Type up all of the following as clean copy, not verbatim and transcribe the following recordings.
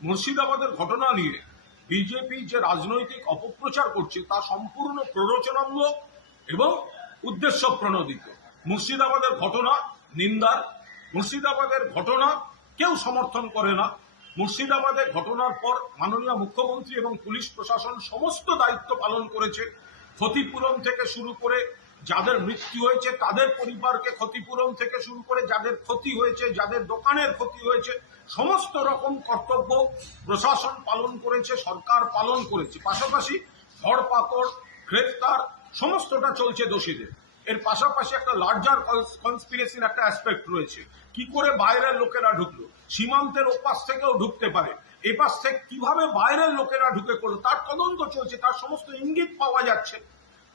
মুর্শিদাবাদের ঘটনা নিয়ে বিজেপি যে রাজনৈতিক অপপ্রচার করছে তা সম্পূর্ণ প্ররোচনামূলক এবং উদ্দেশ্য প্রণোদিত। মুর্শিদাবাদের ঘটনা নিন্দার, মুর্শিদাবাদের ঘটনা কেউ সমর্থন করে না। মুর্শিদাবাদের ঘটনার পর মাননীয় মুখ্যমন্ত্রী এবং পুলিশ প্রশাসন সমস্ত দায়িত্ব পালন করেছে। ক্ষতিপূরণ থেকে শুরু করে যাদের মৃত্যু হয়েছে তাদের পরিবারকে ক্ষতিপূরণ থেকে শুরু করে যাদের ক্ষতি হয়েছে, যাদের দোকানের ক্ষতি হয়েছে, সমস্ত রকম কর্তব্য প্রশাসন পালন করেছে, সরকার পালন করেছে। পাশাপাশি ধরপাকড়, গ্রেফতার সমস্তটা চলছে দোষীদের। এর পাশাপাশি একটা লার্জার কনস্পিরেসির একটা অ্যাসপেক্ট রয়েছে। কি করে বাইরের লোকেরা ঢুকলো, সীমান্তের ওপাশ থেকেও ঢুকতে পারে, এপাশ থেকে কিভাবে বাইরের লোকেরা ঢুকে করলো তার তদন্ত চলছে, তার সমস্ত ইঙ্গিত পাওয়া যাচ্ছে।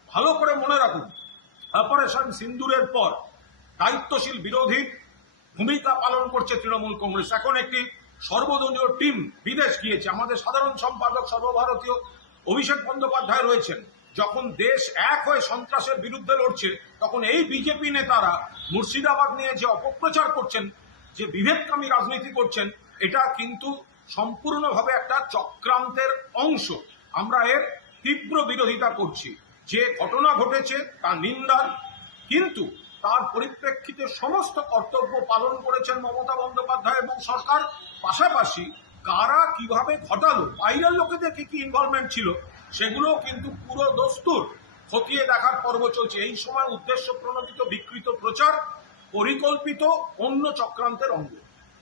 ভালো করে মনে রাখুন, অপারেশন সিন্দুরের পর দায়িত্বশীল বিরোধীর ভূমিকা পালন করছে তৃণমূল কংগ্রেস। এখন একটি সর্বদলীয় টিম বিদেশ গিয়েছে। আমাদের সাধারণ সম্পাদক সর্বভারতীয় অভিষেক বন্দ্যোপাধ্যায় রয়েছেন। যখন দেশ এক হয়ে সন্ত্রাসের বিরুদ্ধে লড়ছে, তখন এই বিজেপি নেতারা মুর্শিদাবাদ নিয়ে যে অপপ্রচার করছেন, যে বিভেদকামী রাজনীতি করছেন, এটা কিন্তু সম্পূর্ণভাবে একটা চক্রান্তের অংশ। আমরা এর তীব্র বিরোধিতা করছি। যে ঘটনা ঘটেছে তা নিন্দার, কিন্তু তার পরিপ্রেক্ষিতে সমস্ত কর্তব্য পালন করেছেন মমতা বন্দ্যোপাধ্যায় এবং সরকার। পাশাপাশি কারা কিভাবে ঘটালো, বাইরের লোকেদের কি কি ইনভলভমেন্ট ছিল, সেগুলো কিন্তু পুরো দস্তুর খতিয়ে দেখার পর্ব চলছে। এই সময় উদ্দেশ্য প্রণোদিত বিকৃত প্রচার পরিকল্পিত অন্য চক্রান্তের অঙ্গ।